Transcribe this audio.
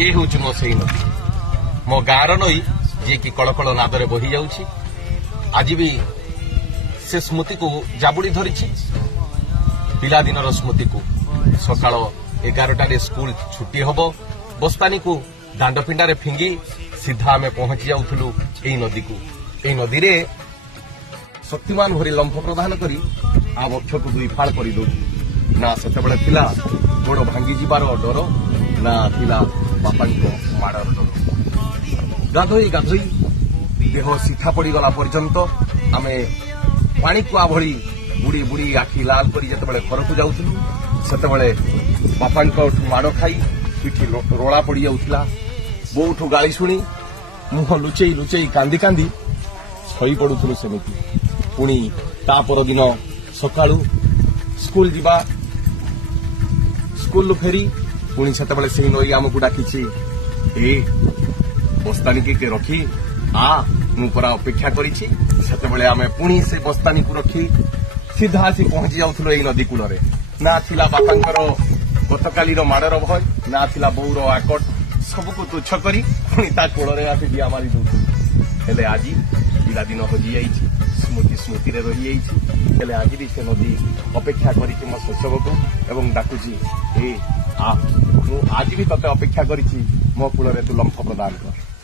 ए हूँ मो से नदी मो गाँवर नई जी कि कलकल नादरे बही जाऊँगी आज भी से स्मृति को जाबुड़ी धरी पिलादिन स्मृति को सकाल 11टार स्कूल छुट्टी हम बस्तानी को दांडपिंडारे फिंगी सीधा आम पहुंची जाऊलु यही नदी को यही नदी रे शक्तिमान भरी लंफ प्रदान करी आ वक्ष को दुई फाड़ कर दौलु ना से गोड़ भांगी जीवार डर ना थिला बापा माड़र डर गाधोई गाधोई देह सीठा पड़गला पर्यंत आम पानी कुआ भली बुड़ी बुड़ी आखि लाल कर जिते घर को जाऊलु से बापा माड़ खाई पिठी रोला पड़ जाऊला बोठू गाली शुणी मुह लुचेई लुचेई कांदी कांदी शई पड़ुलु सेमती पुणी ता पर दिन सकाळू स्कूल जीवा स्कूल फेरी पुणी से नई आमको डाकी ए बस्तानी के रखी आ मुरा अपेक्षा करते आम पुणी से बस्तानी को रखी सीधा आसी पहुंची जाऊलु यही नदी कूल ना थिला बापांकर गतकाली माड़र भय ना थिला बोर आकट सबको तुच्छ करी पुणी ता कोଳରେ आसी दिया मारी दौलु हेले आज पिलादिन हजि जाइछि स्मृति स्मृति रही जाइछि आज भी से नदी अपेक्षा करी मो शैशव को एवं डाकुची ए आ आज भी तते अपेक्षा करी मो कूଳରେ तू लंफ प्रदान कर।